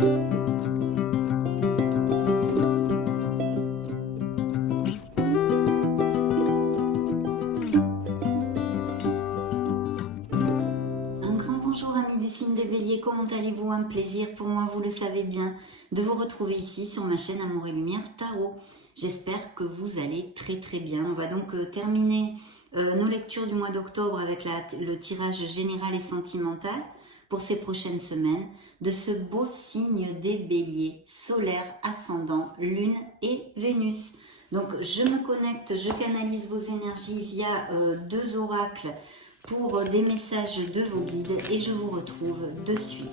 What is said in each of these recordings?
Un grand bonjour amis du signe des Béliers, comment allez-vous? Un plaisir pour moi, vous le savez bien, de vous retrouver ici sur ma chaîne Amour et Lumière Tarot. J'espère que vous allez très bien. On va donc terminer nos lectures du mois d'octobre avec le tirage général et sentimental pour ces prochaines semaines de ce beau signe des Béliers, solaire, ascendant, lune et Vénus. Donc je me connecte, je canalise vos énergies via deux oracles pour des messages de vos guides et je vous retrouve de suite.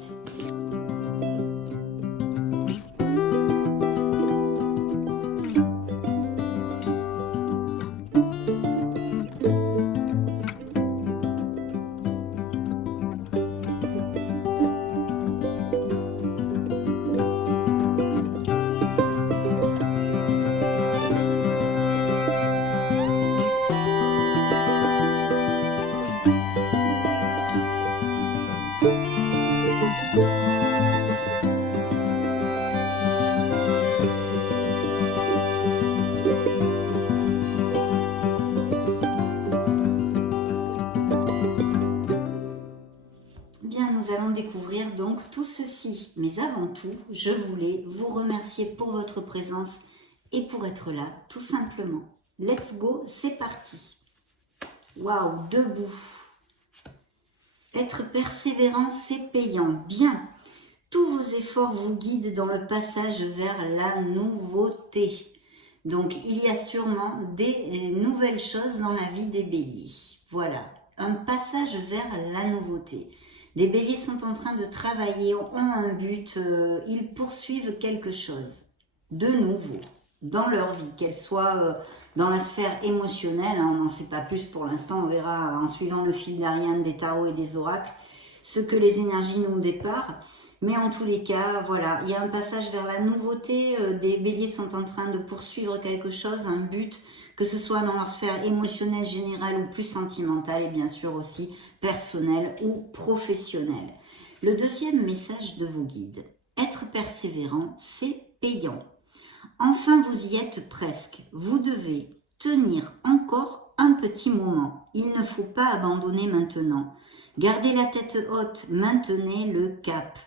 Bien, nous allons découvrir donc tout ceci. Mais avant tout, je voulais vous remercier pour votre présence et pour être là, tout simplement. Let's go, c'est parti. Waouh, debout. Être persévérant, c'est payant. Bien. Tous vos efforts vous guident dans le passage vers la nouveauté. Donc, il y a sûrement des nouvelles choses dans la vie des béliers. Voilà, un passage vers la nouveauté. Les béliers sont en train de travailler, ont un but, ils poursuivent quelque chose de nouveau dans leur vie, qu'elle soit dans la sphère émotionnelle, hein, on n'en sait pas plus pour l'instant, on verra en suivant le fil d'Ariane des tarots et des oracles, ce que les énergies nous déparent. Mais en tous les cas, voilà, il y a un passage vers la nouveauté, des béliers sont en train de poursuivre quelque chose, un but, que ce soit dans leur sphère émotionnelle, générale ou plus sentimentale, et bien sûr aussi personnelle ou professionnelle. Le deuxième message de vos guides, être persévérant, c'est payant. Enfin, vous y êtes presque, vous devez tenir encore un petit moment, il ne faut pas abandonner maintenant. Gardez la tête haute, maintenez le cap.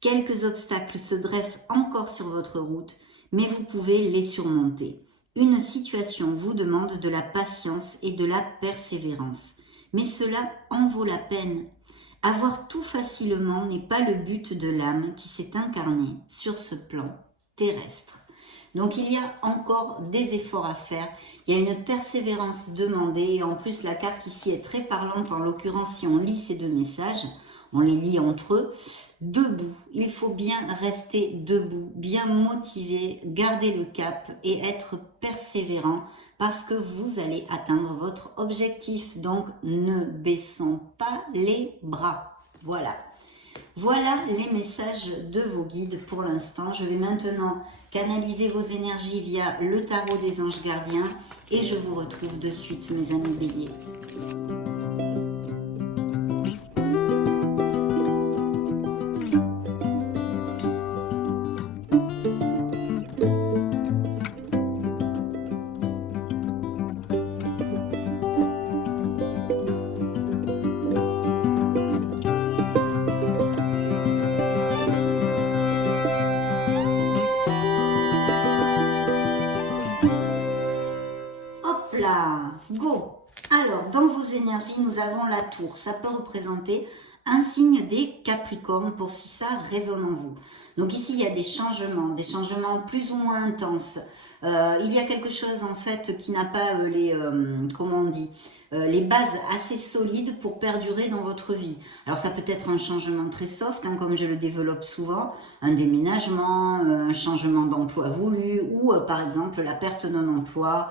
Quelques obstacles se dressent encore sur votre route, mais vous pouvez les surmonter. Une situation vous demande de la patience et de la persévérance, mais cela en vaut la peine. Avoir tout facilement n'est pas le but de l'âme qui s'est incarnée sur ce plan terrestre. Donc il y a encore des efforts à faire, il y a une persévérance demandée et en plus la carte ici est très parlante, en l'occurrence si on lit ces deux messages, on les lit entre eux. Debout, il faut bien rester debout, bien motivé, garder le cap et être persévérant parce que vous allez atteindre votre objectif. Donc, ne baissons pas les bras. Voilà. Voilà les messages de vos guides pour l'instant. Je vais maintenant canaliser vos énergies via le tarot des anges gardiens et je vous retrouve de suite, mes amis béliers. Hop là, go! Alors, dans vos énergies, nous avons la tour. Ça peut représenter un signe des Capricornes pour si ça résonne en vous. Donc ici, il y a des changements plus ou moins intenses. Il y a quelque chose en fait qui n'a pas comment on dit, les bases assez solides pour perdurer dans votre vie. Alors ça peut être un changement très soft, hein, comme je le développe souvent, un déménagement, un changement d'emploi voulu ou par exemple la perte d'un emploi,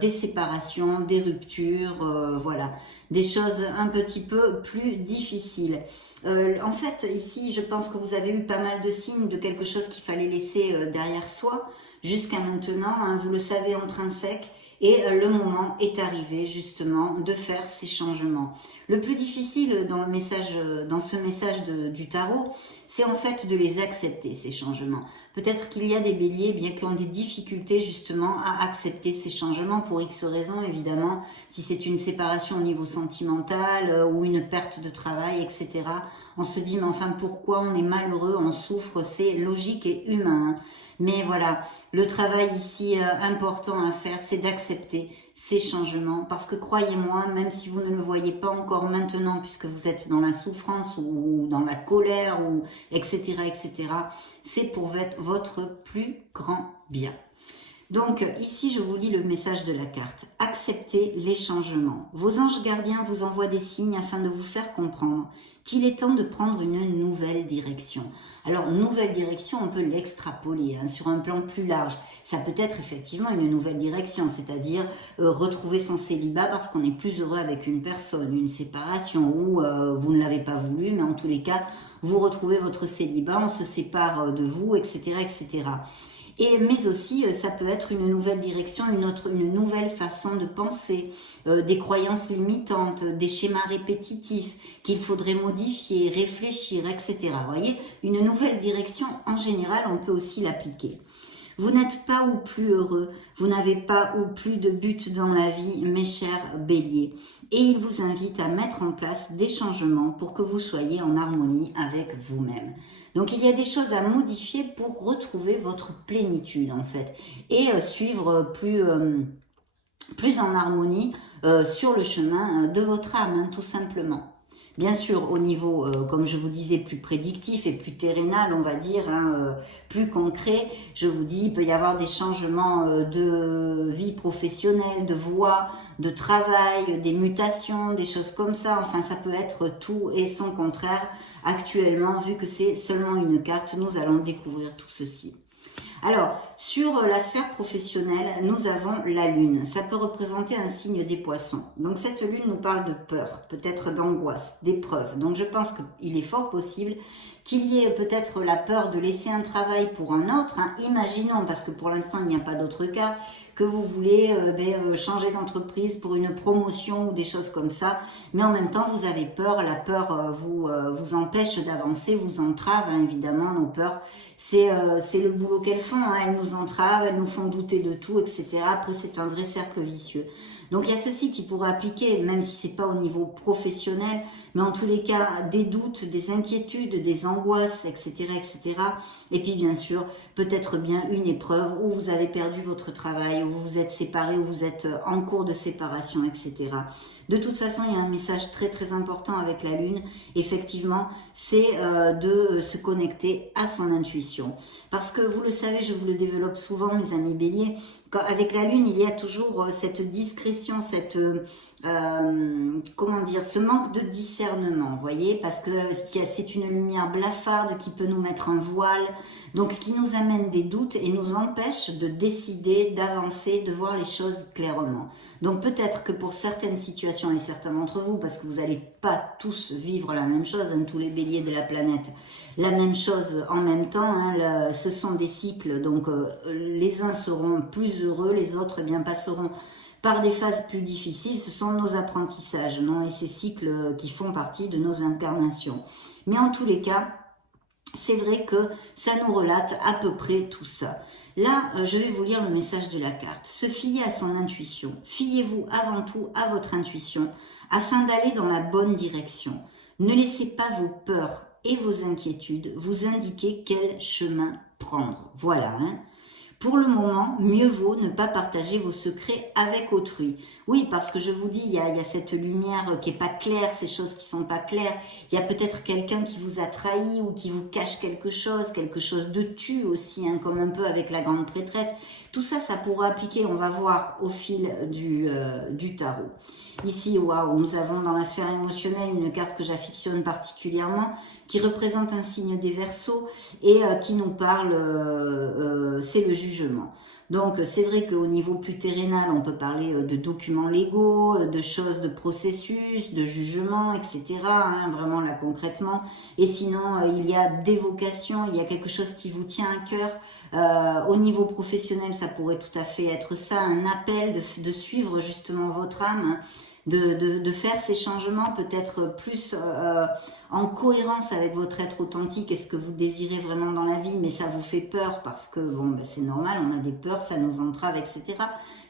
des séparations, des ruptures, voilà, des choses un petit peu plus difficiles. En fait, ici, je pense que vous avez eu pas mal de signes de quelque chose qu'il fallait laisser derrière soi jusqu'à maintenant, hein, vous le savez intrinsèque, Et le moment est arrivé justement de faire ces changements. Le plus difficile dans ce message du tarot, c'est en fait de les accepter, ces changements. Peut-être qu'il y a des béliers bien qui ont des difficultés justement à accepter ces changements pour X raisons évidemment, si c'est une séparation au niveau sentimental ou une perte de travail, etc. On se dit mais enfin pourquoi on est malheureux, on souffre, c'est logique et humain. Mais voilà, le travail ici important à faire, c'est d'accepter ces changements. Parce que croyez-moi, même si vous ne le voyez pas encore maintenant, puisque vous êtes dans la souffrance ou dans la colère, ou etc., etc., c'est pour votre plus grand bien. Donc ici, je vous lis le message de la carte. Acceptez les changements. Vos anges gardiens vous envoient des signes afin de vous faire comprendre qu'il est temps de prendre une nouvelle direction. Alors, nouvelle direction, on peut l'extrapoler sur un plan plus large. Ça peut être effectivement une nouvelle direction, c'est-à-dire retrouver son célibat parce qu'on est plus heureux avec une personne, une séparation, ou vous ne l'avez pas voulu, mais en tous les cas, vous retrouvez votre célibat, on se sépare de vous, etc., etc. Mais aussi, ça peut être une nouvelle direction, une nouvelle façon de penser, des croyances limitantes, des schémas répétitifs qu'il faudrait modifier, réfléchir, etc. Vous voyez, une nouvelle direction, en général, on peut aussi l'appliquer. Vous n'êtes pas ou plus heureux, vous n'avez pas ou plus de but dans la vie, mes chers béliers. Et il vous invite à mettre en place des changements pour que vous soyez en harmonie avec vous-même. Donc il y a des choses à modifier pour retrouver votre plénitude en fait et suivre plus en harmonie sur le chemin de votre âme, tout simplement. Bien sûr, au niveau, comme je vous disais, plus prédictif et plus terrénal, on va dire, plus concret, je vous dis, il peut y avoir des changements de vie professionnelle, de voie, de travail, des mutations, des choses comme ça. Enfin, ça peut être tout et son contraire. Actuellement, vu que c'est seulement une carte, nous allons découvrir tout ceci. Alors, sur la sphère professionnelle, nous avons la lune. Ça peut représenter un signe des poissons. Donc, cette lune nous parle de peur, peut-être d'angoisse, d'épreuve. Donc, je pense qu'il est fort possible qu'il y ait peut-être la peur de laisser un travail pour un autre. Imaginons, parce que pour l'instant, il n'y a pas d'autre cas, que vous voulez changer d'entreprise pour une promotion ou des choses comme ça. Mais en même temps, vous avez peur. La peur vous empêche d'avancer, vous entrave, évidemment, nos peurs. C'est le boulot qu'elles font. Elles nous entravent, elles nous font douter de tout, etc. Après, c'est un vrai cercle vicieux. Donc, il y a ceci qui pourrait appliquer, même si c'est pas au niveau professionnel, mais en tous les cas, des doutes, des inquiétudes, des angoisses, etc., etc. Et puis, bien sûr, peut-être bien une épreuve où vous avez perdu votre travail, où vous vous êtes séparés, où vous êtes en cours de séparation, etc. De toute façon, il y a un message très, très important avec la Lune. Effectivement, c'est de se connecter à son intuition. Parce que, vous le savez, je vous le développe souvent, mes amis béliers, avec la Lune, il y a toujours cette discrétion, ce manque de discernement, vous voyez, parce que c'est une lumière blafarde qui peut nous mettre un voile, donc qui nous amène des doutes et nous empêche de décider, d'avancer, de voir les choses clairement. Donc peut-être que pour certaines situations et certains d'entre vous, parce que vous n'allez pas tous vivre la même chose, tous les béliers de la planète, la même chose en même temps, ce sont des cycles, donc les uns seront plus heureux, les autres passeront par des phases plus difficiles. Ce sont nos apprentissages, et ces cycles qui font partie de nos incarnations. Mais en tous les cas, c'est vrai que ça nous relate à peu près tout ça. Là, je vais vous lire le message de la carte. Se fier à son intuition. Fiez-vous avant tout à votre intuition afin d'aller dans la bonne direction. Ne laissez pas vos peurs et vos inquiétudes vous indiquer quel chemin prendre. Voilà, Pour le moment, mieux vaut ne pas partager vos secrets avec autrui. Oui, parce que je vous dis, il y a cette lumière qui n'est pas claire, ces choses qui ne sont pas claires. Il y a peut-être quelqu'un qui vous a trahi ou qui vous cache quelque chose de tu aussi, comme un peu avec la grande prêtresse. Tout ça, ça pourra appliquer, on va voir au fil du tarot. Ici, waouh, nous avons dans la sphère émotionnelle une carte que j'affectionne particulièrement, qui représente un signe des Verseaux et qui nous parle, c'est le jugement. Donc c'est vrai qu'au niveau plus terrénal, on peut parler de documents légaux, de choses, de processus, de jugements, etc. Hein, vraiment là concrètement. Et sinon, il y a des vocations, il y a quelque chose qui vous tient à cœur. Au niveau professionnel, ça pourrait tout à fait être ça, un appel de suivre justement votre âme, hein, de faire ces changements peut-être plus en cohérence avec votre être authentique et ce que vous désirez vraiment dans la vie, mais ça vous fait peur parce que bon, ben c'est normal, on a des peurs, ça nous entrave, etc.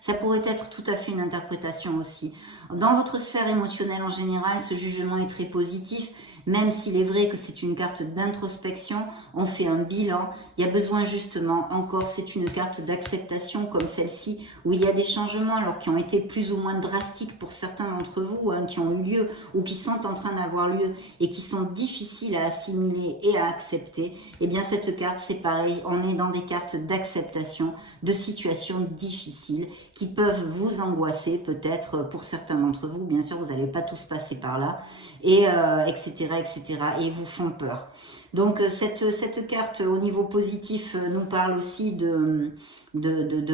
Ça pourrait être tout à fait une interprétation aussi. Dans votre sphère émotionnelle en général, ce jugement est très positif, même s'il est vrai que c'est une carte d'introspection, on fait un bilan, il y a besoin justement, encore c'est une carte d'acceptation comme celle-ci, où il y a des changements alors qui ont été plus ou moins drastiques pour certains d'entre vous, hein, qui ont eu lieu ou qui sont en train d'avoir lieu et qui sont difficiles à assimiler et à accepter. Et bien cette carte c'est pareil, on est dans des cartes d'acceptation de situations difficiles qui peuvent vous angoisser peut-être pour certains d'entre vous, bien sûr vous n'allez pas tous passer par là, et etc., etc., et vous font peur. Donc cette carte au niveau positif nous parle aussi de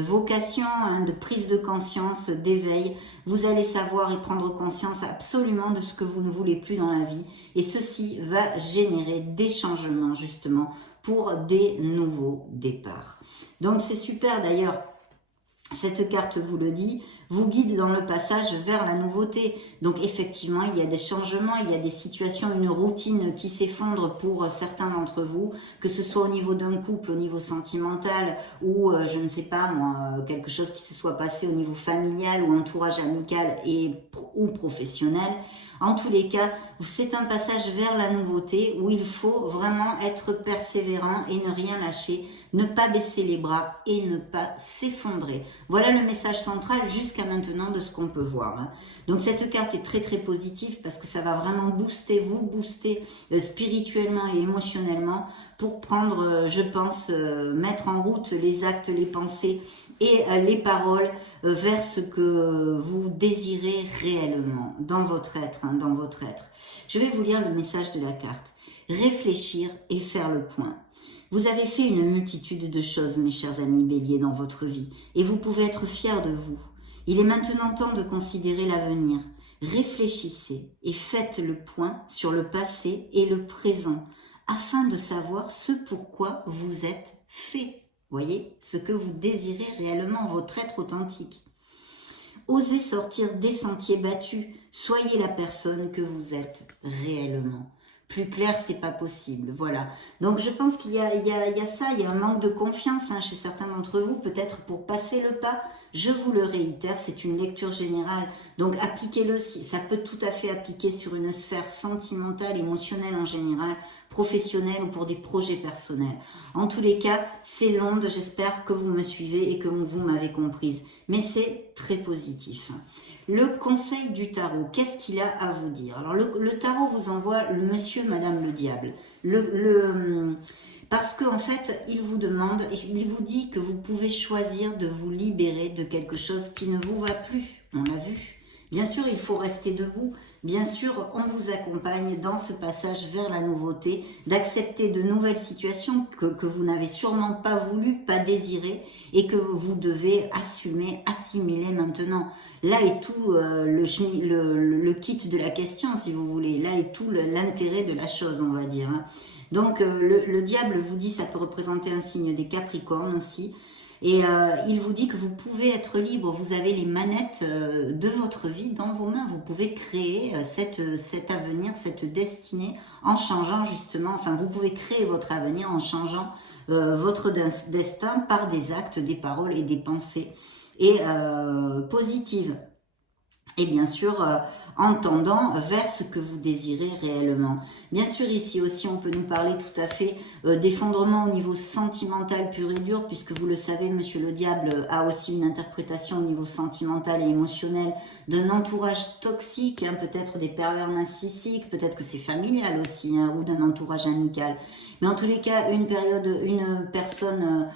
vocation, hein, de prise de conscience, d'éveil. Vous allez savoir et prendre conscience absolument de ce que vous ne voulez plus dans la vie, et ceci va générer des changements justement pour des nouveaux départs. Donc c'est super d'ailleurs. Cette carte vous le dit, vous guide dans le passage vers la nouveauté. Donc effectivement, il y a des changements, il y a des situations, une routine qui s'effondre pour certains d'entre vous, que ce soit au niveau d'un couple, au niveau sentimental, ou je ne sais pas moi, quelque chose qui se soit passé au niveau familial ou entourage amical ou professionnel. En tous les cas, c'est un passage vers la nouveauté où il faut vraiment être persévérant et ne rien lâcher, ne pas baisser les bras et ne pas s'effondrer. Voilà le message central jusqu'à maintenant de ce qu'on peut voir. Hein. Donc cette carte est très très positive parce que ça va vraiment vous booster spirituellement et émotionnellement pour prendre, je pense, mettre en route les actes, les pensées et les paroles vers ce que vous désirez réellement dans votre être, hein, dans votre être. Je vais vous lire le message de la carte. Réfléchir et faire le point. Vous avez fait une multitude de choses, mes chers amis béliers, dans votre vie, et vous pouvez être fiers de vous. Il est maintenant temps de considérer l'avenir. Réfléchissez et faites le point sur le passé et le présent, afin de savoir ce pourquoi vous êtes fait. Voyez, ce que vous désirez réellement, votre être authentique. Osez sortir des sentiers battus, soyez la personne que vous êtes réellement. Plus clair, c'est pas possible, voilà. Donc je pense qu'il y a ça, il y a un manque de confiance hein, chez certains d'entre vous, peut-être pour passer le pas. Je vous le réitère, c'est une lecture générale, donc appliquez-le, ça peut tout à fait appliquer sur une sphère sentimentale, émotionnelle en général, professionnelle ou pour des projets personnels. En tous les cas, c'est l'onde, j'espère que vous me suivez et que vous m'avez comprise, mais c'est très positif. Le conseil du tarot, qu'est-ce qu'il a à vous dire? Alors le tarot vous envoie le monsieur, madame le diable. Parce qu'en fait, il vous demande, il vous dit que vous pouvez choisir de vous libérer de quelque chose qui ne vous va plus. On l'a vu. Bien sûr, il faut rester debout. Bien sûr, on vous accompagne dans ce passage vers la nouveauté, d'accepter de nouvelles situations que vous n'avez sûrement pas voulu, pas désiré, et que vous devez assumer, assimiler maintenant. Là est tout le kit de la question, si vous voulez. Là est tout l'intérêt de la chose, on va dire. Hein. Donc, le diable vous dit, ça peut représenter un signe des Capricornes aussi. Et il vous dit que vous pouvez être libre, vous avez les manettes de votre vie dans vos mains. Vous pouvez créer cet avenir, cette destinée en changeant justement, enfin vous pouvez créer votre avenir en changeant votre destin par des actes, des paroles et des pensées et positives. Et bien sûr, en tendant vers ce que vous désirez réellement. Bien sûr, ici aussi, on peut nous parler tout à fait d'effondrement au niveau sentimental pur et dur, puisque vous le savez, Monsieur le Diable a aussi une interprétation au niveau sentimental et émotionnel d'un entourage toxique, hein, peut-être des pervers narcissiques, peut-être que c'est familial aussi, hein, ou d'un entourage amical. Mais en tous les cas, une personne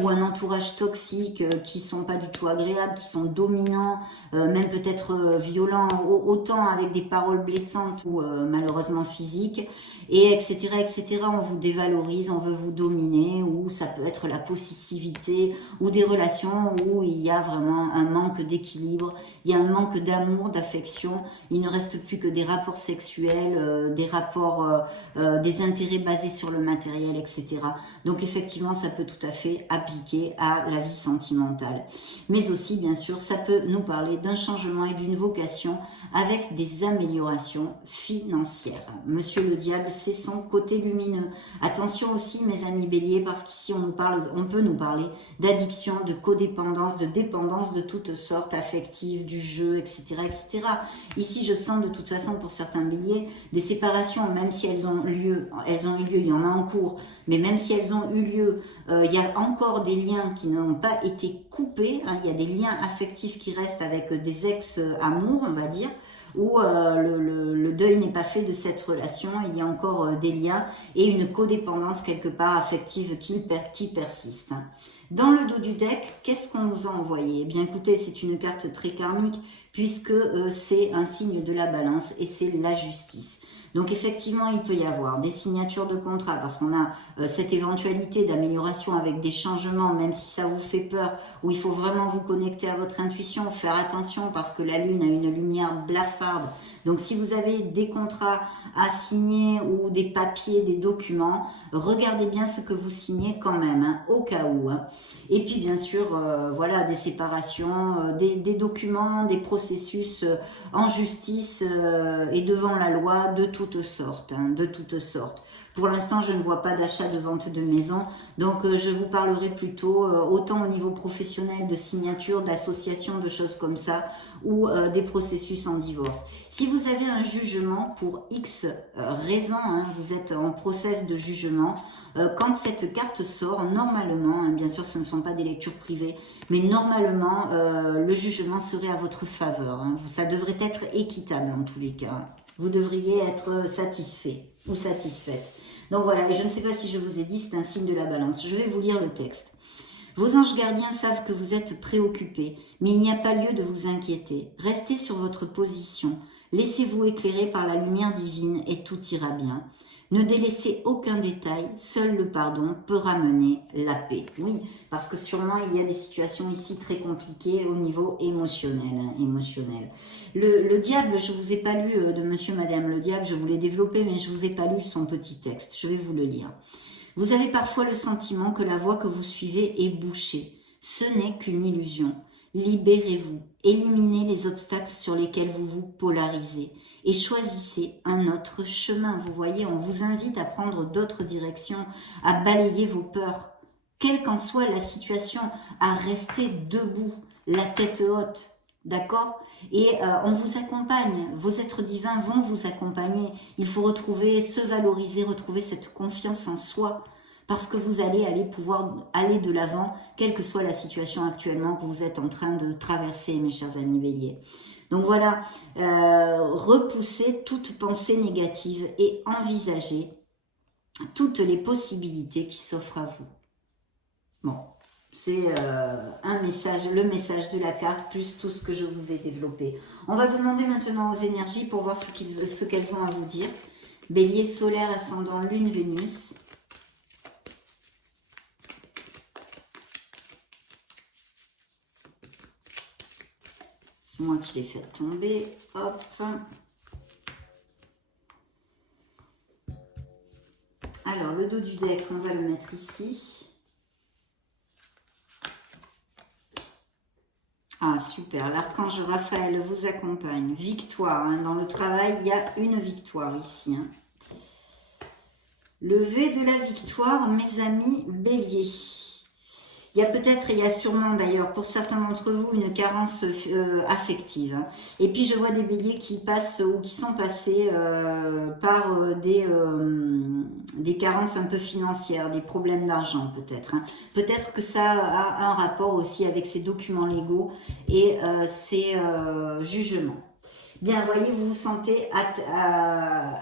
ou un entourage toxique qui sont pas du tout agréables, qui sont dominants, même peut-être violents, autant avec des paroles blessantes ou malheureusement physiques, et etc., etc. On vous dévalorise, on veut vous dominer, ou ça peut être la possessivité, ou des relations où il y a vraiment un manque d'équilibre, il y a un manque d'amour, d'affection, il ne reste plus que des rapports sexuels, des rapports, des intérêts basés sur le matériel, etc. Donc effectivement, ça peut tout à fait appliquer à la vie sentimentale. Mais aussi, bien sûr, ça peut nous parler d'un changement et d'une vocation avec des améliorations financières. Monsieur le diable, c'est son côté lumineux. Attention aussi, mes amis béliers, parce qu'ici on peut nous parler d'addiction, de codépendance, de dépendance de toutes sortes, affectives, du jeu, etc., etc. Ici, je sens de toute façon pour certains béliers des séparations, même si elles ont eu lieu, il y en a en cours, mais même si elles ont eu lieu, il y a encore des liens qui n'ont pas été coupés, hein, il y a des liens affectifs qui restent avec des ex-amours, on va dire, où le deuil n'est pas fait de cette relation, il y a encore des liens et une codépendance quelque part affective qui persiste. Dans le dos du deck, qu'est-ce qu'on nous a envoyé? Eh bien écoutez, c'est une carte très karmique puisque c'est un signe de la balance et c'est la justice. Donc effectivement, il peut y avoir des signatures de contrat parce qu'on a cette éventualité d'amélioration avec des changements, même si ça vous fait peur, où il faut vraiment vous connecter à votre intuition, faire attention parce que la lune a une lumière blafarde. Donc si vous avez des contrats à signer ou des papiers, des documents, regardez bien ce que vous signez quand même, hein, au cas où. Hein. Et puis bien sûr, voilà, des séparations, des documents, des processus en justice et devant la loi de toutes sortes, hein, de toutes sortes. Pour l'instant, je ne vois pas d'achat de vente de maison, donc je vous parlerai plutôt autant au niveau professionnel de signature, d'association, de choses comme ça, ou des processus en divorce. Si vous avez un jugement pour X raison, hein, vous êtes en process de jugement, quand cette carte sort, normalement, hein, bien sûr ce ne sont pas des lectures privées, mais normalement le jugement serait à votre faveur. Hein. Ça devrait être équitable en tous les cas. Vous devriez être satisfait ou satisfaite. Donc voilà, et je ne sais pas si je vous ai dit, c'est un signe de la balance. Je vais vous lire le texte. Vos anges gardiens savent que vous êtes préoccupés, mais il n'y a pas lieu de vous inquiéter. Restez sur votre position, laissez-vous éclairer par la lumière divine et tout ira bien. Ne délaissez aucun détail, seul le pardon peut ramener la paix. Oui, parce que sûrement il y a des situations ici très compliquées au niveau émotionnel. Le diable, je ne vous ai pas lu de Monsieur, Madame le diable, je vous l'ai développé, mais je ne vous ai pas lu son petit texte. Je vais vous le lire. Vous avez parfois le sentiment que la voie que vous suivez est bouchée. Ce n'est qu'une illusion. Libérez-vous, éliminez les obstacles sur lesquels vous vous polarisez et choisissez un autre chemin. Vous voyez, on vous invite à prendre d'autres directions, à balayer vos peurs. Quelle qu'en soit la situation, à rester debout, la tête haute. D'accord? Et on vous accompagne, vos êtres divins vont vous accompagner. Il faut retrouver, se valoriser, retrouver cette confiance en soi parce que vous allez pouvoir aller de l'avant, quelle que soit la situation actuellement que vous êtes en train de traverser, mes chers amis béliers. Donc voilà, repoussez toute pensée négative et envisagez toutes les possibilités qui s'offrent à vous. Bon. C'est le message de la carte, plus tout ce que je vous ai développé. On va demander maintenant aux énergies pour voir ce qu'elles ont à vous dire. Bélier, solaire, ascendant, lune, Vénus. C'est moi qui l'ai fait tomber. Hop. Alors, le dos du deck, on va le mettre ici. Ah, super. L'archange Raphaël vous accompagne. Victoire. Hein. Dans le travail, il y a une victoire ici. Hein. Le V de la victoire, mes amis béliers. Il y a sûrement d'ailleurs pour certains d'entre vous une carence affective. Hein. Et puis je vois des béliers qui passent ou qui sont passés par des carences un peu financières, des problèmes d'argent peut-être. Hein. Peut-être que ça a un rapport aussi avec ces documents légaux et ces jugements. Bien, voyez, vous vous sentez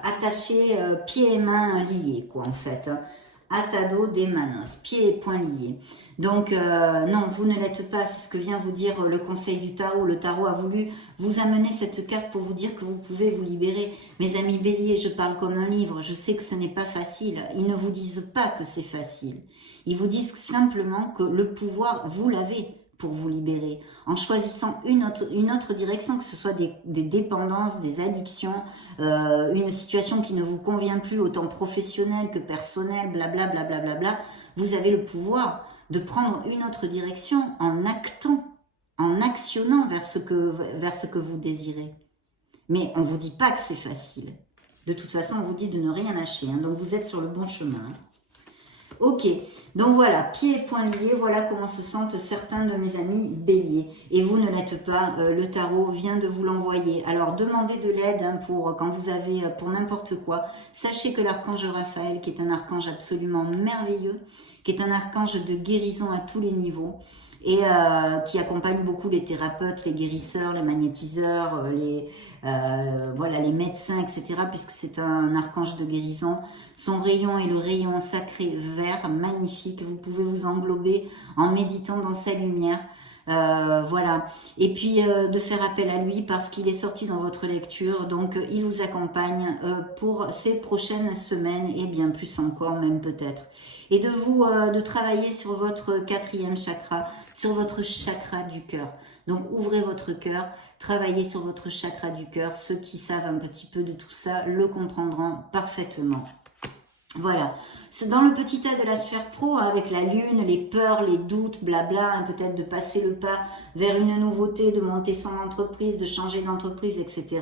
attaché, pieds et mains liés, quoi, en fait. Hein. Atado des manos, pieds et poings liés. Donc, non, vous ne l'êtes pas, c'est ce que vient vous dire le conseil du tarot. Le tarot a voulu vous amener cette carte pour vous dire que vous pouvez vous libérer. Mes amis béliers, je parle comme un livre, je sais que ce n'est pas facile. Ils ne vous disent pas que c'est facile. Ils vous disent simplement que le pouvoir, vous l'avez pour vous libérer, en choisissant une autre direction, que ce soit des dépendances, des addictions, une situation qui ne vous convient plus, autant professionnelle que personnelle, blablabla, bla, bla, bla, bla, vous avez le pouvoir de prendre une autre direction en actant, en actionnant vers ce que vous désirez. Mais on ne vous dit pas que c'est facile. De toute façon, on vous dit de ne rien lâcher, hein, donc vous êtes sur le bon chemin. Hein. Ok, donc voilà, pieds et poings liés, voilà comment se sentent certains de mes amis béliers. Et vous ne l'êtes pas, le tarot vient de vous l'envoyer. Alors demandez de l'aide hein, pour quand vous avez, pour n'importe quoi. Sachez que l'archange Raphaël, qui est un archange absolument merveilleux, qui est un archange de guérison à tous les niveaux, et qui accompagne beaucoup les thérapeutes, les guérisseurs, les magnétiseurs, voilà, les médecins, etc. Puisque c'est un archange de guérison. Son rayon est le rayon sacré vert, magnifique. Vous pouvez vous englober en méditant dans sa lumière. Voilà. Et puis de faire appel à lui parce qu'il est sorti dans votre lecture. Donc il vous accompagne pour ces prochaines semaines et bien plus encore, même peut-être. Et de travailler sur votre 4e chakra, sur votre chakra du cœur. Donc ouvrez votre cœur, travaillez sur votre chakra du cœur. Ceux qui savent un petit peu de tout ça le comprendront parfaitement. Voilà. Dans le petit tas de la sphère pro, avec la lune, les peurs, les doutes, blabla, hein, peut-être de passer le pas vers une nouveauté, de monter son entreprise, de changer d'entreprise, etc.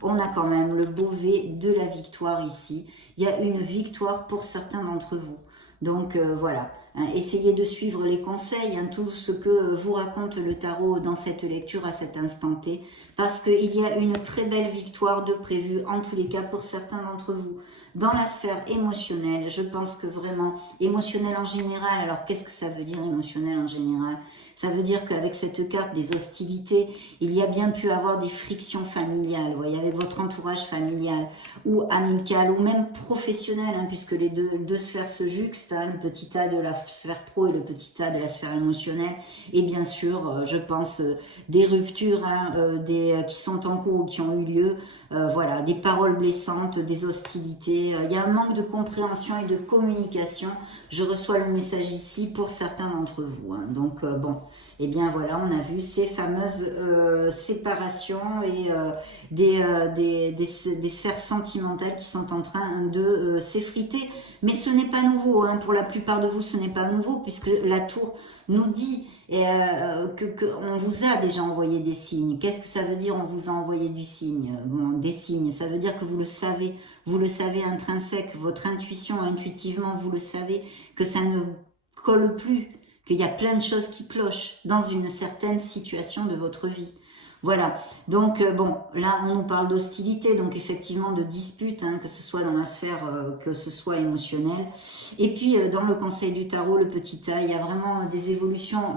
On a quand même le Beauvais de la victoire ici. Il y a une victoire pour certains d'entre vous. Donc voilà, hein, essayez de suivre les conseils, hein, tout ce que vous raconte le tarot dans cette lecture à cet instant T, parce qu'il y a une très belle victoire de prévue, en tous les cas pour certains d'entre vous. Dans la sphère émotionnelle, je pense que vraiment, émotionnel en général, alors qu'est-ce que ça veut dire émotionnel en général ? Ça veut dire qu'avec cette carte des hostilités, il y a bien pu avoir des frictions familiales, vous voyez, avec votre entourage familial ou amical ou même professionnel, hein, puisque les deux sphères se juxtent, hein, le petit A de la sphère pro et le petit A de la sphère émotionnelle. Et bien sûr, je pense des ruptures hein, qui sont en cours ou qui ont eu lieu, voilà, des paroles blessantes, des hostilités. Il y a un manque de compréhension et de communication. Je reçois le message ici pour certains d'entre vous. Hein. Donc bon, et bien voilà, on a vu ces fameuses séparations et des sphères sentimentales qui sont en train de s'effriter. Mais ce n'est pas nouveau, hein. Pour la plupart de vous, ce n'est pas nouveau puisque la tour nous dit qu'on vous a déjà envoyé des signes. Qu'est-ce que ça veut dire on vous a envoyé du signe? Bon, des signes, ça veut dire que vous le savez intrinsèque, votre intuition, intuitivement, vous le savez, que ça ne colle plus, qu'il y a plein de choses qui clochent dans une certaine situation de votre vie. Voilà, donc bon, là on nous parle d'hostilité, donc effectivement de dispute, hein, que ce soit dans la sphère, que ce soit émotionnelle. Et puis dans le conseil du tarot, le petit A, il y a vraiment des évolutions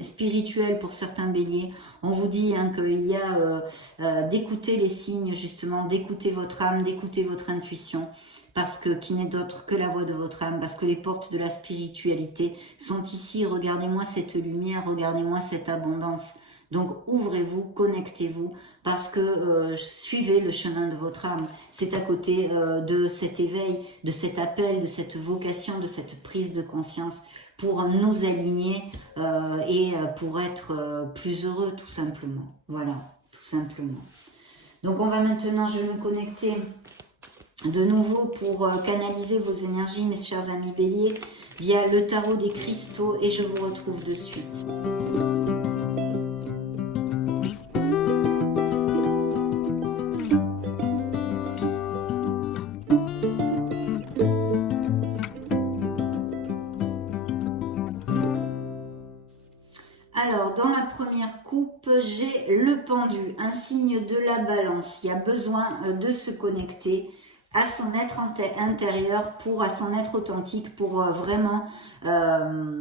spirituelles pour certains béliers. On vous dit hein, qu'il y a d'écouter les signes justement, d'écouter votre âme, d'écouter votre intuition. Parce que qui n'est d'autre que la voix de votre âme, parce que les portes de la spiritualité sont ici. Regardez-moi cette lumière, regardez-moi cette abondance. Donc ouvrez-vous, connectez-vous, parce que suivez le chemin de votre âme. C'est à côté de cet éveil, de cet appel, de cette vocation, de cette prise de conscience pour nous aligner et pour être plus heureux tout simplement. Voilà, tout simplement. Donc on va maintenant, je vais me connecter de nouveau pour canaliser vos énergies, mes chers amis béliers, via le tarot des cristaux et je vous retrouve de suite. Alors, dans la première coupe, j'ai le pendu, un signe de la balance. Il y a besoin de se connecter à son être intérieur, à son être authentique, pour vraiment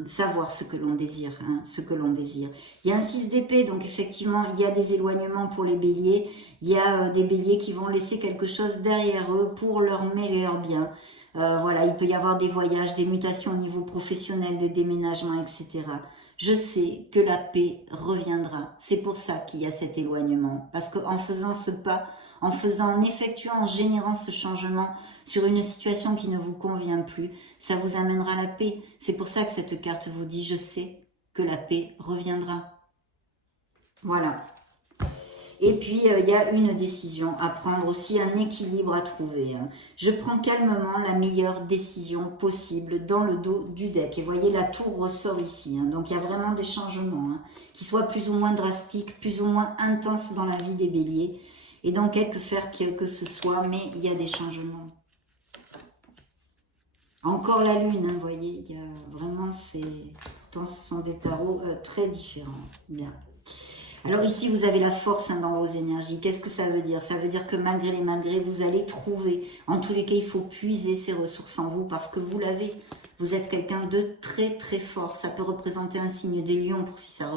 savoir ce que l'on désire, hein, ce que l'on désire. Il y a un 6 d'épée, donc effectivement, il y a des éloignements pour les béliers. Il y a des béliers qui vont laisser quelque chose derrière eux pour leur mêler bien. Voilà, il peut y avoir des voyages, des mutations au niveau professionnel, des déménagements, etc. Je sais que la paix reviendra. C'est pour ça qu'il y a cet éloignement. Parce qu'en faisant ce pas, en faisant, en effectuant, en générant ce changement sur une situation qui ne vous convient plus, ça vous amènera la paix. C'est pour ça que cette carte vous dit, je sais que la paix reviendra. Voilà. Et puis, il y a une décision à prendre aussi, un équilibre à trouver. Je prends calmement la meilleure décision possible dans le dos du deck. Et vous voyez, la tour ressort ici. Donc, il y a vraiment des changements, qui soient plus ou moins drastiques, plus ou moins intenses dans la vie des béliers. Et dans quelque faire que ce soit, mais il y a des changements. Encore la lune, vous voyez, il y a vraiment, pourtant ce sont des tarots très différents. Bien. Alors ici, vous avez la force dans vos énergies. Qu'est-ce que ça veut dire? Ça veut dire que malgré les malgrés, vous allez trouver. En tous les cas, il faut puiser ces ressources en vous parce que vous l'avez. Vous êtes quelqu'un de très très fort. Ça peut représenter un signe des lions pour si ça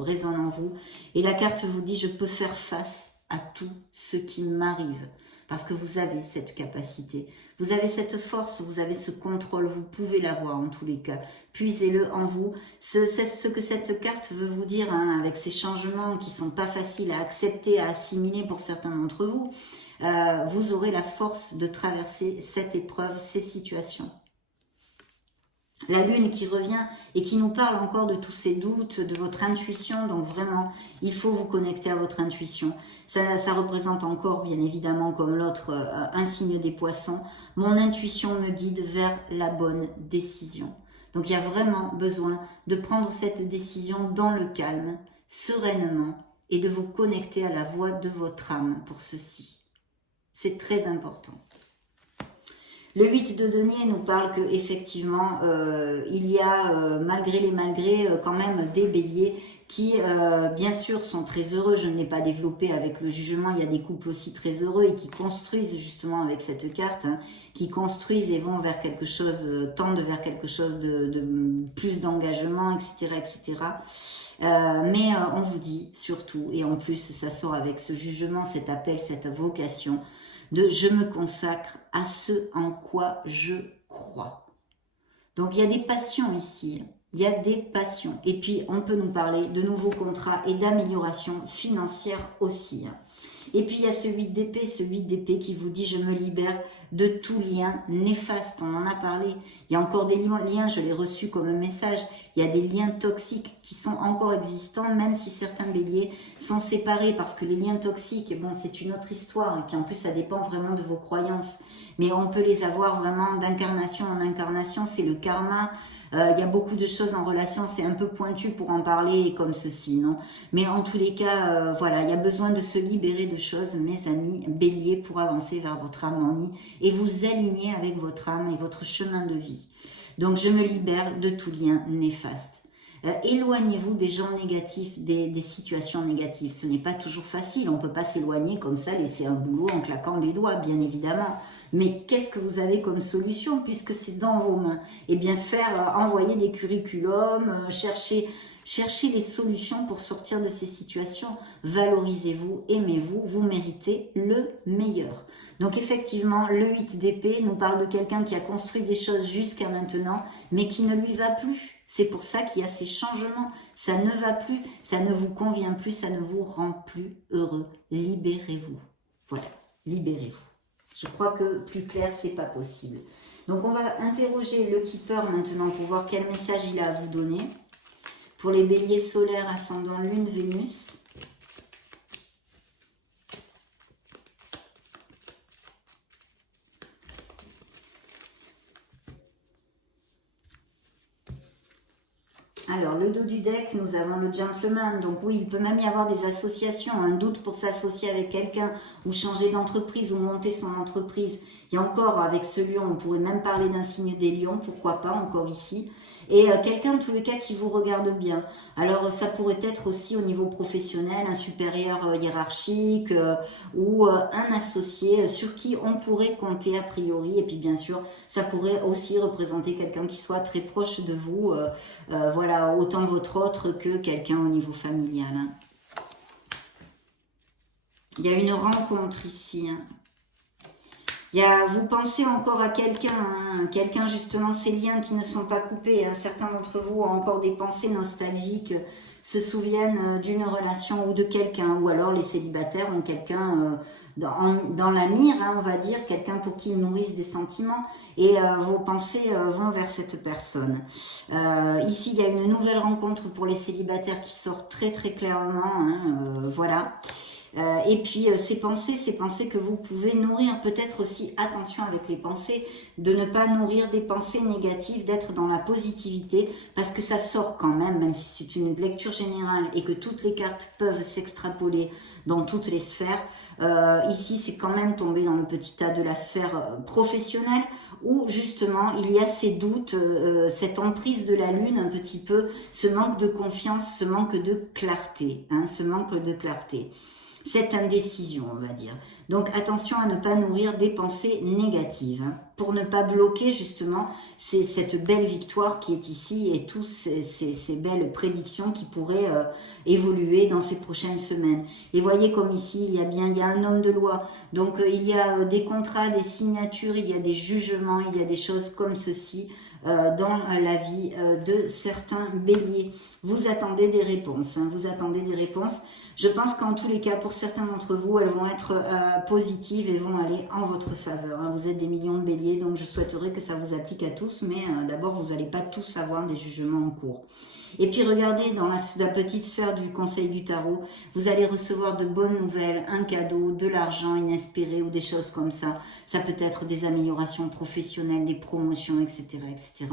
résonne en vous. Et la carte vous dit, je peux faire face à tout ce qui m'arrive. Parce que vous avez cette capacité. Vous avez cette force, vous avez ce contrôle, vous pouvez l'avoir en tous les cas. Puisez-le en vous. Ce que cette carte veut vous dire, avec ces changements qui sont pas faciles à accepter, à assimiler pour certains d'entre vous, vous aurez la force de traverser cette épreuve, ces situations. La lune qui revient et qui nous parle encore de tous ces doutes, de votre intuition. Donc vraiment, il faut vous connecter à votre intuition. Ça représente encore, bien évidemment, comme l'autre, un signe des poissons. Mon intuition me guide vers la bonne décision. Donc il y a vraiment besoin de prendre cette décision dans le calme, sereinement, et de vous connecter à la voix de votre âme pour ceci. C'est très important. Le 8 de denier nous parle que effectivement il y a malgré les malgrés quand même des béliers qui bien sûr sont très heureux. Je ne l'ai pas développé avec le jugement, il y a des couples aussi très heureux et qui construisent justement avec cette carte, qui construisent et vont vers quelque chose, tendent vers quelque chose de plus d'engagement, etc. etc. Mais on vous dit surtout, et en plus ça sort avec ce jugement, cet appel, cette vocation, de je me consacre à ce en quoi je crois. Donc il y a des passions ici, il y a des passions. Et puis on peut nous parler de nouveaux contrats et d'amélioration financière aussi. Et puis il y a ce 8 d'épée qui vous dit je me libère de tout lien néfaste. On en a parlé. Il y a encore des liens, je l'ai reçu comme un message. Il y a des liens toxiques qui sont encore existants, même si certains béliers sont séparés, parce que les liens toxiques, bon, c'est une autre histoire. Et puis en plus, ça dépend vraiment de vos croyances. Mais on peut les avoir vraiment d'incarnation en incarnation. C'est le karma. Il y a beaucoup de choses en relation, c'est un peu pointu pour en parler comme ceci, non? Mais en tous les cas, voilà, il y a besoin de se libérer de choses, mes amis béliers, pour avancer vers votre harmonie et vous aligner avec votre âme et votre chemin de vie. Donc, je me libère de tout lien néfaste. Éloignez-vous des gens négatifs, des situations négatives. Ce n'est pas toujours facile, on ne peut pas s'éloigner comme ça, laisser un boulot en claquant des doigts, bien évidemment. Mais qu'est-ce que vous avez comme solution puisque c'est dans vos mains? Eh bien, envoyer des curriculums, chercher les solutions pour sortir de ces situations. Valorisez-vous, aimez-vous, vous méritez le meilleur. Donc effectivement, le 8 d'épée nous parle de quelqu'un qui a construit des choses jusqu'à maintenant, mais qui ne lui va plus. C'est pour ça qu'il y a ces changements. Ça ne va plus, ça ne vous convient plus, ça ne vous rend plus heureux. Libérez-vous. Voilà, libérez-vous. Je crois que plus clair, c'est pas possible. Donc, on va interroger le Keeper maintenant pour voir quel message il a à vous donner. Pour les béliers solaires, ascendant Lune, Vénus. Alors, le dos du deck, nous avons le gentleman. Donc oui, il peut même y avoir des associations, un doute pour s'associer avec quelqu'un ou changer d'entreprise ou monter son entreprise. Il y a encore, avec ce lion, on pourrait même parler d'un signe des lions, pourquoi pas, encore ici. Et quelqu'un, en tous les cas, qui vous regarde bien. Alors, ça pourrait être aussi au niveau professionnel, un supérieur hiérarchique ou un associé sur qui on pourrait compter a priori. Et puis, bien sûr, ça pourrait aussi représenter quelqu'un qui soit très proche de vous, voilà, autant votre autre que quelqu'un au niveau familial. Il y a une rencontre ici. Vous pensez encore à quelqu'un, hein, quelqu'un justement, ces liens qui ne sont pas coupés. Hein. Certains d'entre vous ont encore des pensées nostalgiques, se souviennent d'une relation ou de quelqu'un, ou alors les célibataires ont quelqu'un dans la mire, hein, on va dire, quelqu'un pour qui ils nourrissent des sentiments, et vos pensées vont vers cette personne. Ici, il y a une nouvelle rencontre pour les célibataires qui sort très très clairement, hein, voilà. Et puis ces pensées que vous pouvez nourrir, peut-être aussi, attention avec les pensées, de ne pas nourrir des pensées négatives, d'être dans la positivité, parce que ça sort quand même si c'est une lecture générale et que toutes les cartes peuvent s'extrapoler dans toutes les sphères. Ici, c'est quand même tombé dans le petit tas de la sphère professionnelle, où justement il y a ces doutes, cette emprise de la lune un petit peu, ce manque de confiance, ce manque de clarté, hein, ce manque de clarté. Cette indécision, on va dire. Donc attention à ne pas nourrir des pensées négatives, hein, pour ne pas bloquer justement cette belle victoire qui est ici et toutes ces belles prédictions qui pourraient évoluer dans ces prochaines semaines. Et voyez comme ici, il y a un homme de loi, donc il y a des contrats, des signatures, il y a des jugements, il y a des choses comme ceci dans la vie de certains béliers. Vous attendez des réponses, hein, vous attendez des réponses. Je pense qu'en tous les cas, pour certains d'entre vous, elles vont être positives et vont aller en votre faveur. Hein. Vous êtes des millions de béliers, donc je souhaiterais que ça vous applique à tous, mais d'abord, vous n'allez pas tous avoir des jugements en cours. Et puis regardez, dans la petite sphère du conseil du tarot, vous allez recevoir de bonnes nouvelles, un cadeau, de l'argent inespéré ou des choses comme ça. Ça peut être des améliorations professionnelles, des promotions, etc. etc.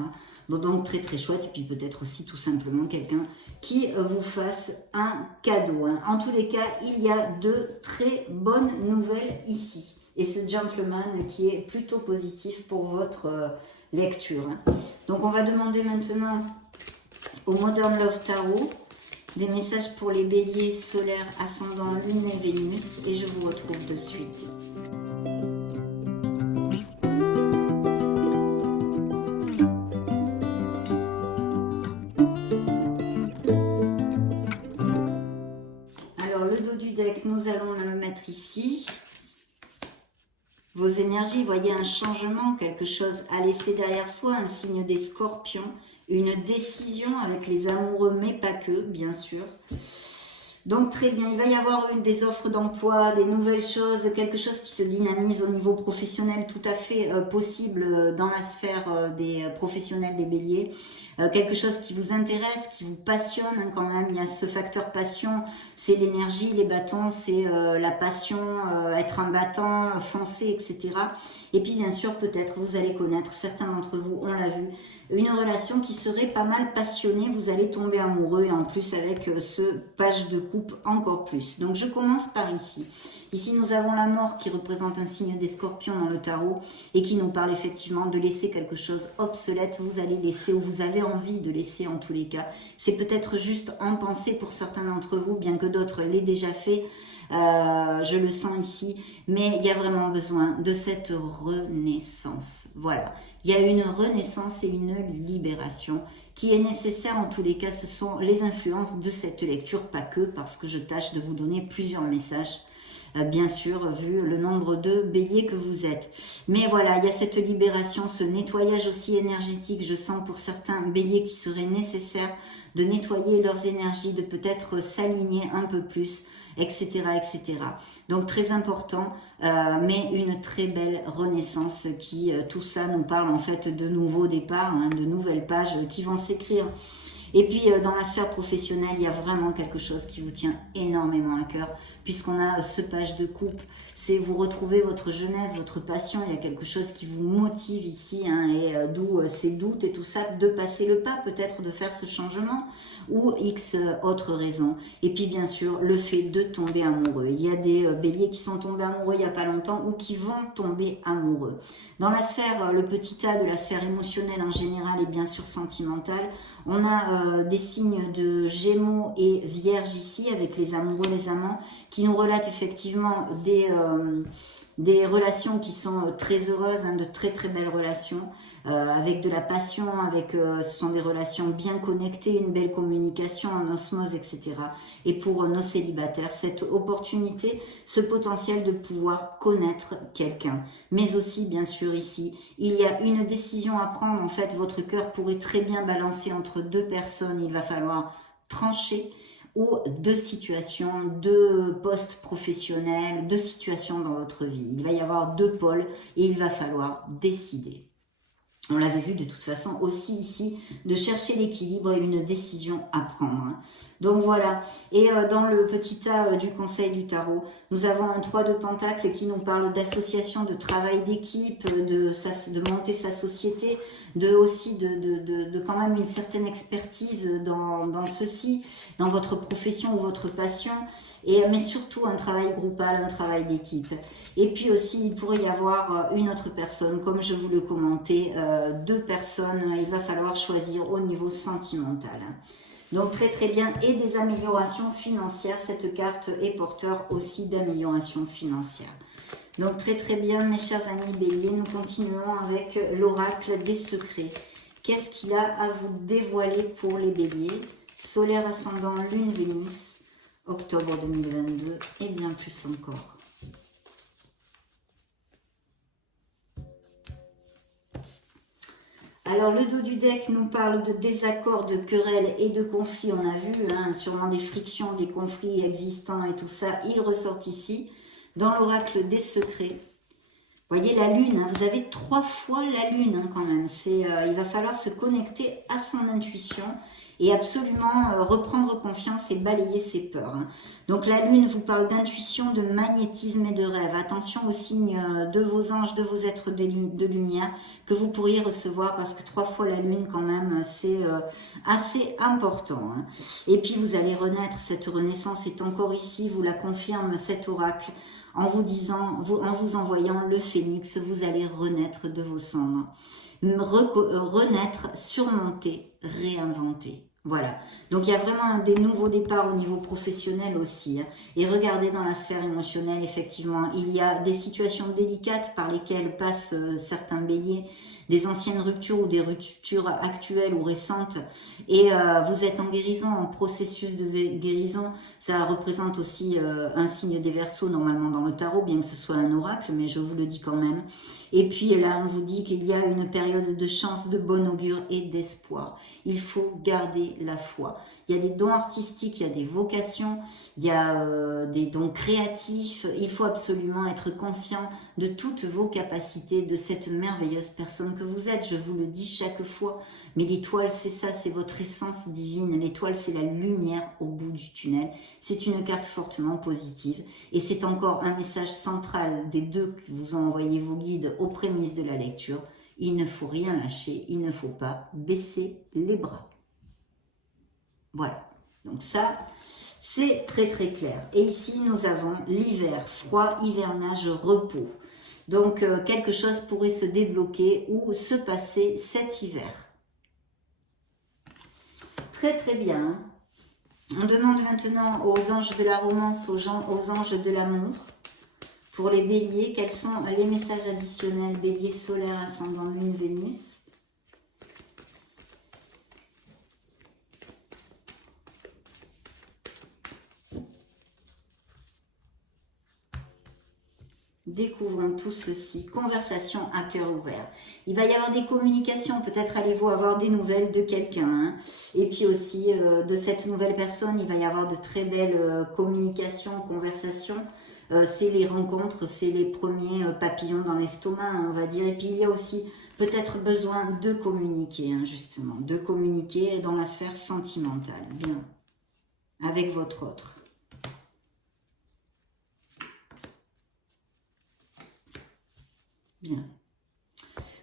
Bon, donc très très chouette. Et puis peut-être aussi tout simplement quelqu'un qui vous fasse un cadeau. Hein. En tous les cas, il y a de très bonnes nouvelles ici. Et ce gentleman qui est plutôt positif pour votre lecture. Hein. Donc on va demander maintenant au Modern Love Tarot des messages pour les béliers solaires, ascendant, lune et Vénus. Et je vous retrouve de suite. Nous allons le mettre ici. Vos énergies, voyez un changement, quelque chose à laisser derrière soi, un signe des scorpions, une décision avec les amoureux, mais pas que, bien sûr. Donc très bien, il va y avoir des offres d'emploi, des nouvelles choses, quelque chose qui se dynamise au niveau professionnel, tout à fait possible dans la sphère des professionnels des béliers. Quelque chose qui vous intéresse, qui vous passionne hein, quand même. Il y a ce facteur passion, c'est l'énergie, les bâtons, c'est la passion, être un battant, foncer, etc. Et puis bien sûr, peut-être vous allez connaître, certains d'entre vous, on l'a vu, une relation qui serait pas mal passionnée, vous allez tomber amoureux et en plus avec ce page de coupe encore plus. Donc je commence par ici. Ici nous avons la mort qui représente un signe des scorpions dans le tarot et qui nous parle effectivement de laisser quelque chose obsolète. Vous allez laisser ou vous avez envie de laisser en tous les cas. C'est peut-être juste en pensée pour certains d'entre vous, bien que d'autres l'aient déjà fait. Je le sens ici, mais il y a vraiment besoin de cette renaissance. Voilà, il y a une renaissance et une libération qui est nécessaire en tous les cas. Ce sont les influences de cette lecture, pas que, parce que je tâche de vous donner plusieurs messages. Bien sûr, vu le nombre de béliers que vous êtes. Mais voilà, il y a cette libération, ce nettoyage aussi énergétique, je sens pour certains béliers qui serait nécessaire de nettoyer leurs énergies, de peut-être s'aligner un peu plus, etc., etc. Donc très important, mais une très belle renaissance qui, tout ça nous parle en fait de nouveaux départs, hein, de nouvelles pages qui vont s'écrire. Et puis dans la sphère professionnelle, il y a vraiment quelque chose qui vous tient énormément à cœur, puisqu'on a ce page de coupe, c'est vous retrouvez votre jeunesse, votre passion, il y a quelque chose qui vous motive ici, hein, et d'où ces doutes et tout ça, de passer le pas, peut-être de faire ce changement, ou X autres raisons. Et puis bien sûr, le fait de tomber amoureux. Il y a des béliers qui sont tombés amoureux il n'y a pas longtemps, ou qui vont tomber amoureux. Dans la sphère, le petit A de la sphère émotionnelle en général, et bien sûr sentimentale, on a des signes de Gémeaux et Vierge ici, avec les amoureux, les amants, qui nous relatent effectivement des relations qui sont très heureuses, hein, de très très belles relations. avec de la passion, ce sont des relations bien connectées, une belle communication en osmose, etc. Et pour nos célibataires, cette opportunité, ce potentiel de pouvoir connaître quelqu'un. Mais aussi, bien sûr, ici, il y a une décision à prendre. En fait, votre cœur pourrait très bien balancer entre deux personnes. Il va falloir trancher, ou deux situations, deux postes professionnels, deux situations dans votre vie. Il va y avoir deux pôles et il va falloir décider. On l'avait vu de toute façon aussi ici, de chercher l'équilibre et une décision à prendre. Donc voilà, et dans le petit tas du conseil du tarot, nous avons un 3 de Pentacle qui nous parle d'association, de travail d'équipe, de monter sa société, aussi de quand même une certaine expertise dans ceci, dans votre profession ou votre passion, mais surtout un travail groupal, un travail d'équipe. Et puis aussi, il pourrait y avoir une autre personne, comme je vous le commentais, deux personnes, il va falloir choisir au niveau sentimental. Donc très très bien, et des améliorations financières, cette carte est porteur aussi d'améliorations financières. Donc très très bien mes chers amis béliers, nous continuons avec l'oracle des secrets. Qu'est-ce qu'il a à vous dévoiler pour les béliers? Solaire, ascendant, lune, Vénus, octobre 2022 et bien plus encore. Alors, le dos du deck nous parle de désaccords, de querelles et de conflits. On a vu, sûrement des frictions, des conflits existants et tout ça. Il ressort ici, dans l'oracle des secrets. Vous voyez la lune, vous avez 3 fois la lune quand même. Il va falloir se connecter à son intuition et absolument reprendre confiance et balayer ses peurs. Donc la lune vous parle d'intuition, de magnétisme et de rêve. Attention aux signes de vos anges, de vos êtres de lumière que vous pourriez recevoir parce que 3 fois la lune quand même c'est assez important. Et puis vous allez renaître, cette renaissance est encore ici, vous la confirme cet oracle. En vous disant, en vous envoyant le phénix, vous allez renaître de vos cendres. Renaître, surmonter, réinventer. Voilà. Donc il y a vraiment des nouveaux départs au niveau professionnel aussi. Et regardez dans la sphère émotionnelle, effectivement, il y a des situations délicates par lesquelles passent certains béliers, des anciennes ruptures ou des ruptures actuelles ou récentes, et vous êtes en guérison, en processus de guérison. Ça représente aussi un signe des Verseaux normalement dans le tarot, bien que ce soit un oracle, mais je vous le dis quand même. Et puis là, on vous dit qu'il y a une période de chance, de bon augure et d'espoir. Il faut garder la foi. Il y a des dons artistiques, il y a des vocations, il y a des dons créatifs. Il faut absolument être conscient de toutes vos capacités, de cette merveilleuse personne que vous êtes. Je vous le dis chaque fois. Mais l'étoile, c'est ça, c'est votre essence divine. L'étoile, c'est la lumière au bout du tunnel. C'est une carte fortement positive. Et c'est encore un message central des deux que vous ont envoyé vos guides aux prémices de la lecture. Il ne faut rien lâcher, il ne faut pas baisser les bras. Voilà, donc ça, c'est très très clair. Et ici, nous avons l'hiver, froid, hivernage, repos. Donc, quelque chose pourrait se débloquer ou se passer cet hiver. Très très bien. On demande maintenant aux anges de la romance, aux anges de l'amour. Pour les béliers, quels sont les messages additionnels? Bélier, solaire, ascendant, lune, Vénus. Découvrons tout ceci. Conversation à cœur ouvert. Il va y avoir des communications. Peut-être allez-vous avoir des nouvelles de quelqu'un. Et puis aussi, de cette nouvelle personne, il va y avoir de très belles communications, conversations. C'est les rencontres, c'est les premiers papillons dans l'estomac, on va dire. Et puis, il y a aussi peut-être besoin de communiquer, justement. De communiquer dans la sphère sentimentale. Bien. Avec votre autre. Bien.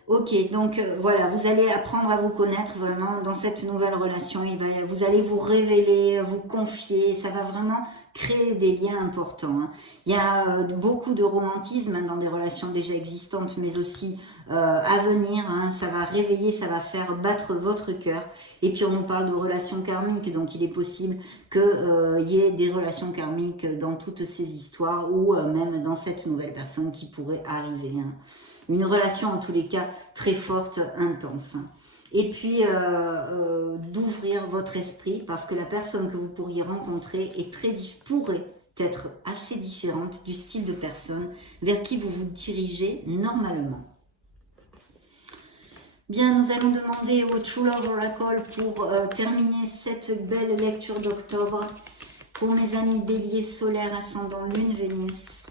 Ok, donc voilà, vous allez apprendre à vous connaître vraiment dans cette nouvelle relation. Vous allez vous révéler, vous confier, ça va vraiment créer des liens importants. Il y a beaucoup de romantisme dans des relations déjà existantes, mais aussi à venir. Ça va réveiller, ça va faire battre votre cœur. Et puis on nous parle de relations karmiques, donc il est possible qu'il y ait des relations karmiques dans toutes ces histoires ou même dans cette nouvelle personne qui pourrait arriver. Une relation en tous les cas très forte, intense. Et puis d'ouvrir votre esprit parce que la personne que vous pourriez rencontrer pourrait être assez différente du style de personne vers qui vous vous dirigez normalement. Bien, nous allons demander au True Love Oracle pour terminer cette belle lecture d'octobre. Pour mes amis Bélier, Solaire, Ascendant, Lune, Vénus.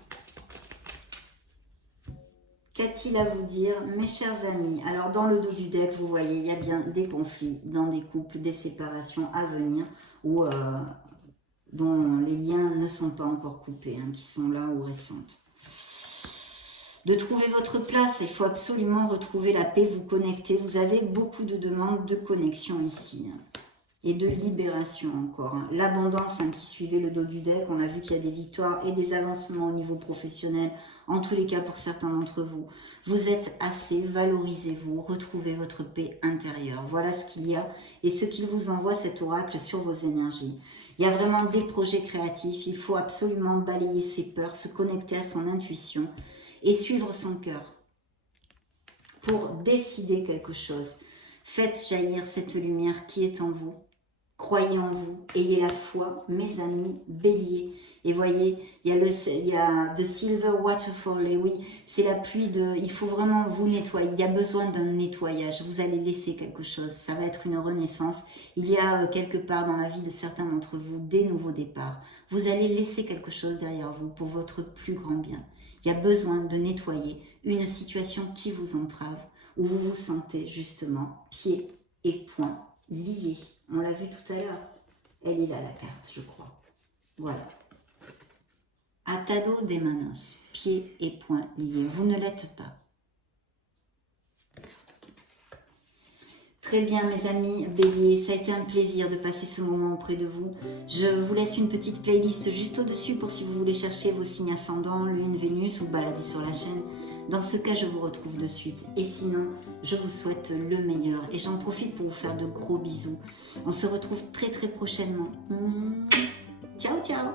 Qu'a-t-il à vous dire, mes chers amis? Alors, dans le dos du deck, vous voyez, il y a bien des conflits dans des couples, des séparations à venir ou dont les liens ne sont pas encore coupés, hein, qui sont là ou récentes. De trouver votre place, il faut absolument retrouver la paix, vous connecter. Vous avez beaucoup de demandes de connexion ici. Hein, et de libération encore. Hein. L'abondance qui suivait le dos du deck, on a vu qu'il y a des victoires et des avancements au niveau professionnel. En tous les cas, pour certains d'entre vous, vous êtes assez, valorisez-vous, retrouvez votre paix intérieure. Voilà ce qu'il y a et ce qu'il vous envoie cet oracle sur vos énergies. Il y a vraiment des projets créatifs, il faut absolument balayer ses peurs, se connecter à son intuition et suivre son cœur pour décider quelque chose. Faites jaillir cette lumière qui est en vous. Croyez en vous, ayez la foi, mes amis, Bélier. Et voyez, il y a The Silver Waterfall, et oui, c'est la pluie il faut vraiment vous nettoyer, il y a besoin d'un nettoyage, vous allez laisser quelque chose, ça va être une renaissance. Il y a quelque part dans la vie de certains d'entre vous des nouveaux départs. Vous allez laisser quelque chose derrière vous pour votre plus grand bien. Il y a besoin de nettoyer une situation qui vous entrave, où vous vous sentez justement pieds et poings liés. On l'a vu tout à l'heure. Elle est là la carte, je crois. Voilà. Atado de manos, pieds et poings liés. Vous ne l'êtes pas. Très bien mes amis Bélier, ça a été un plaisir de passer ce moment auprès de vous. Je vous laisse une petite playlist juste au-dessus pour si vous voulez chercher vos signes ascendants, Lune, Vénus ou balader sur la chaîne. Dans ce cas, je vous retrouve de suite. Et sinon, je vous souhaite le meilleur. Et j'en profite pour vous faire de gros bisous. On se retrouve très très prochainement. Ciao, ciao!